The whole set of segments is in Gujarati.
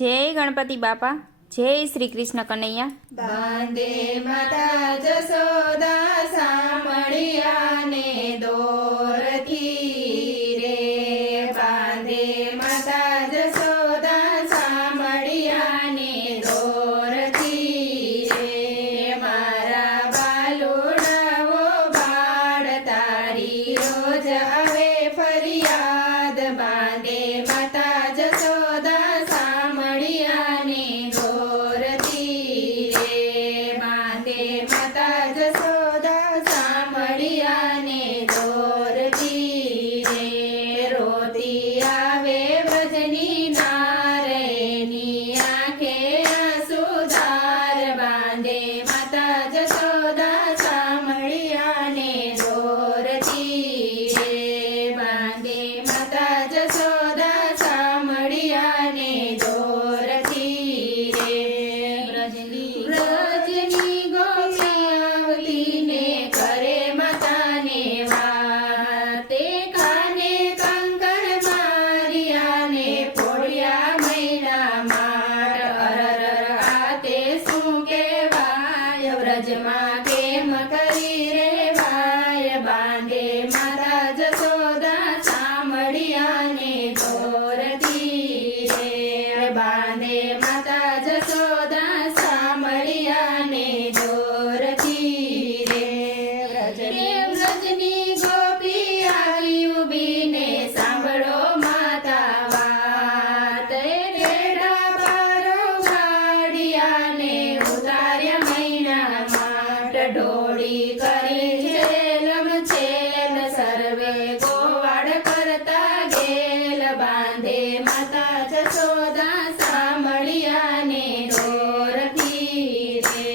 જય ગણપતિ બાપા, જય શ્રી કૃષ્ણ કનૈયા। બાંધે માતા જશોદા સામળિયાને દોરથી રે, બાંધે માતા જશોદા સામળિયાને દોરથી રે, મારા બાલુડાઓ બાળ તારી રોજ આવે ફરિયાદ, બાંધે માતા જશોદા સામળિયાને દોરથી રે, બાંધે માતા જશોદા સામળિયાને દોરથી રે, રોતી આવે વ્રજની નારેની આંખે આંસુધાર, બાંધે માતા જશોદા સામળિયાને દોરથી રે, બાંધે માતા જશોદા સામળિયાને દોરથી રે, વ્રજની ગોપી આવતીને કરે માતાને વાતે, કાને કંકણ મારિયાને ફોડ્યા મૈના માટ, અરર આતે શું કહેવાય વ્રજમાં કેમ કરી રેવાય, બાંધે માતા જશોદા સામળિયાને દોરથી રે, બાંધે માતા જશોદા સામળિયાને દોરથી રે, વ્રજની ગોપી આવી ઊભીને સાંભળો માતા વાત, રેડા બારો ગાડિયાને ઉતાર્યા મૈના માટ, ઢોળી કરી છેલમ છેલ સર્વે ગોવાડ કરતા ગેલ, બાંધે માતા જશોદા સામળિયાને દોરથી રે,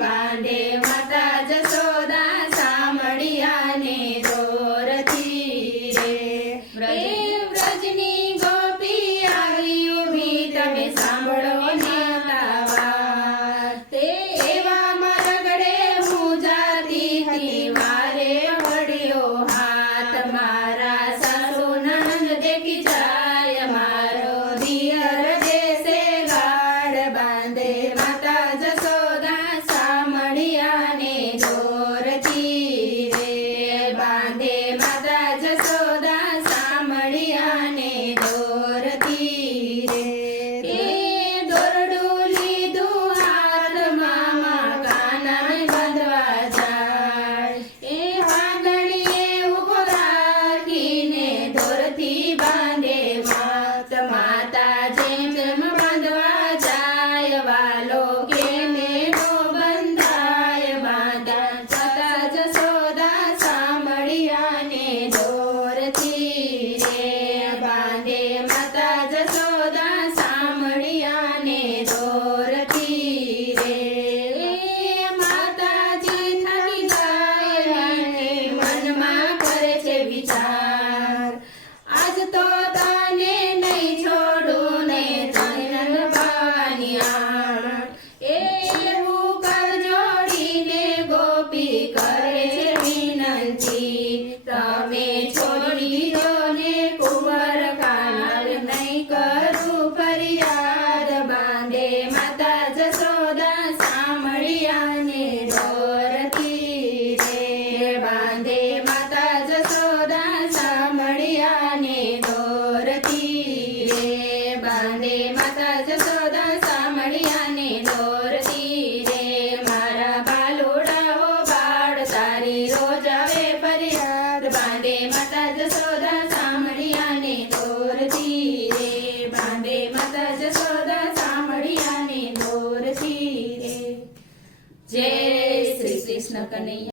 બાંધે માતા જશોદા સામળિયાને દોરથી રે, વ્રજની ગોપી આવી ઊભી તમે સાંભળો માતા વાત, તે એવામાં રગડે હું જાતી હતી વારે વળ્યો હાથ, મારા સાસુ નણંદ દેખી જાય મારો દિયર દેશે ગાડ, બાંધે માતા જશોદા સામળિયાને દોરથી રે, બાંધે માતા જશોદા સામળિયાને દોરથી રે, એ દોરડું લીધું હાથમાં કાના બાંધવા જાય, એ વાદળીએ ઉભો રાખીને દોરથી બાંધે માત, માતા જેમ જેમ બાંધવા જાય વાલો કેમે નો બંધાય, માતા જશોદા સામળિયાને દોરથી રે, બાંધે માતા જશોદા સામળિયાને દોરથી રે, માતાજી થાકી જાય અને મનમાં કરે છે વિચાર, આજ તો તને નહીં છોડું ને તને નભાવાની આણ, એવું કર જોડીને ગોપી કરે છે વિનંતી, તમે છોડી દો ને કુંવર કાનાર નહીં કરું ફરિયાદ, બાંધે માતા જશોદા સામળિયાને દોરથી રે, બાંધે માતા જશોદા સામળિયાને દોરથી રે, બાંધે માતા જશોદા સામળિયાને દોરથી રે, મારા બાલુડાઓ બાળ તારી રોજ આવે ફરિયાદ, બાંધે માતા જશોદા સામળિયાને દોરથી રે, બાંધે માતા જશોદા સામળિયાને દોરથી રે, જય શ્રી કૃષ્ણ કનૈયા।